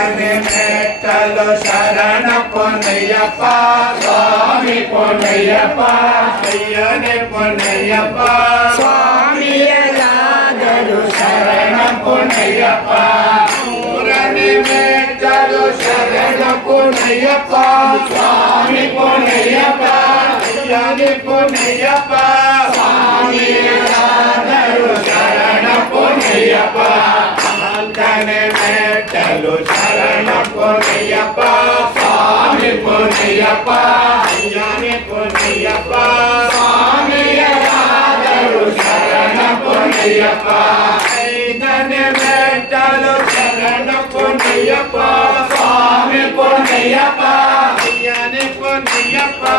ஐயனே மேட்டலோ சரண பொன்னையப்பா சுவாமி பொன்னையப்பா ஐயனே பொன்னையப்பா சுவாமியலாதரு சரண பொன்னையப்பா மூரனே மேட்டலோ சரண பொன்னையப்பா சுவாமி பொன்னையப்பா ஐயனே பொன்னையப்பா சுவாமியலாதரு சரண பொன்னையப்பா ஆந்தனே மேட்டலோ சரண பொன்னையப்பா சுவாமி பொன்னையப்பா ஐயனே பொன்னையப்பா சுவாமியலாதரு சரண பொன்னையப்பா ஐந்தனே மேட்டலோ சரண பொன்னையப்பா சுவாமி பொன்னையப்பா ஐயனே பொன்னையப்பா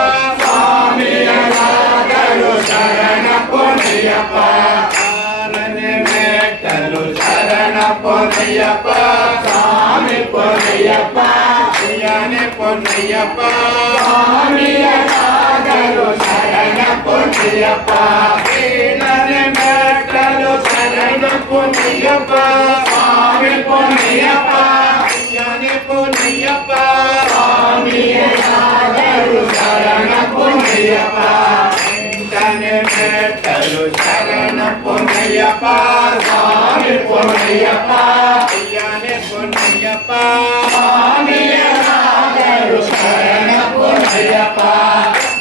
சுவாமியலாதரு சரண பொன்னையப்பா ஆரனே மேட்டலோ சரண பொன்னையப்பா சுவாமி பொன்னையப்பா ஐயனே பொன்னையப்பா சுவாமியலாதரு சரண பொன்னையப்பா ஏழனே மேட்டலோ சரண பொன்னையப்பா சுவாமி பொன்னையப்பா ஐயனே பொன்னையப்பா சுவாமியலாதரு சரண பொன்னையப்பா ஐந்தனே மேட்டலோ சரண பொன்னையப்பா சுவாமி பொன்னையப்பா ஐயனே பொன்னையப்பா சுவாமியலாதரு சரண பொன்னையப்பா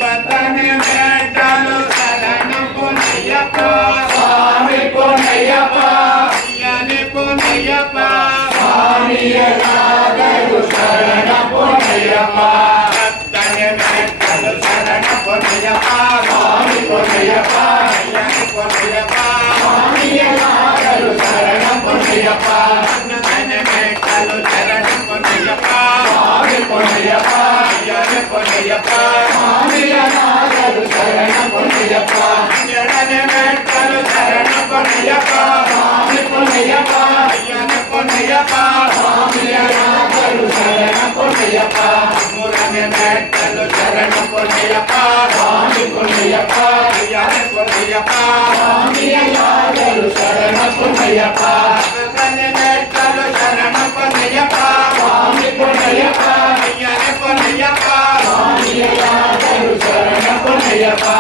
பத்தனே மேட்டலோ சரண பொன்னையப்பா சுவாமி பொன்னையப்பா ஐயனே பொன்னையப்பா சுவாமியலாதரு சரண பொன்னையப்பா பத்தனே மேட்டலோ சரண பொன்னையப்பா சுவாமி பொன்னையப்பா ஐயனே பொன்னையப்பா சுவாமியலாதரு சரண பொன்னையப்பா பத்தனே மேட்டலோ சரண பொன்னையப்பா சுவாமி பொன்னையப்பா ஐயனே பொன்னையப்பா சுவாமியலாதரு சரண பொன்னையப்பா ஏழனே மேட்டலோ சரண பொன்னையப்பா சுவாமி பொன்னையப்பா ஐயனே பொன்னையப்பா சுவாமியலாதரு சரண பொன்னையப்பா மூரனே மேட்டலோ சரண பொன்னையப்பா சுவாமி பொன்னையப்பா ஐயனே பொன்னையப்பா சுவாமியலாதரு சரண பொன்னையப்பா பத்தனே மேட்டலோ சரண பொன்னையப்பா சுவாமி பொன்னையப்பா ஐயனே பொன்னையப்பா சுவாமியலாதரு சரண பொன்னையப்பா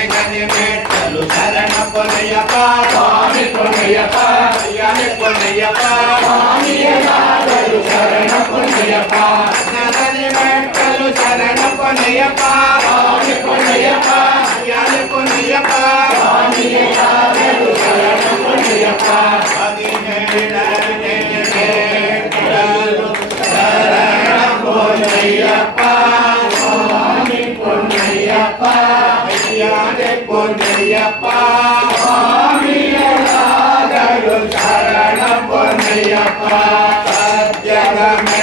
ஐந்தனே மேட்டலோ சரண பொன்னையப்பா சுவாமி பொன்னையப்பா ஐயனே பொன்னையப்பா சுவாமியலாதரு சரண பொன்னையப்பா நாதனே மேட்டலோ சரண பொன்னையப்பா சுவாமி பொன்னையப்பா ஐயனே பொன்னையப்பா சுவாமியலாதரு சரண பொன்னையப்பா பதினேழனே மேட்டலோ சரண பொன்னையப்பா சுவாமி பொன்னையப்பா ஐயனே பொன்னையப்பா சுவாமியலாதரு சரண பொன்னையப்பா சத்யகமே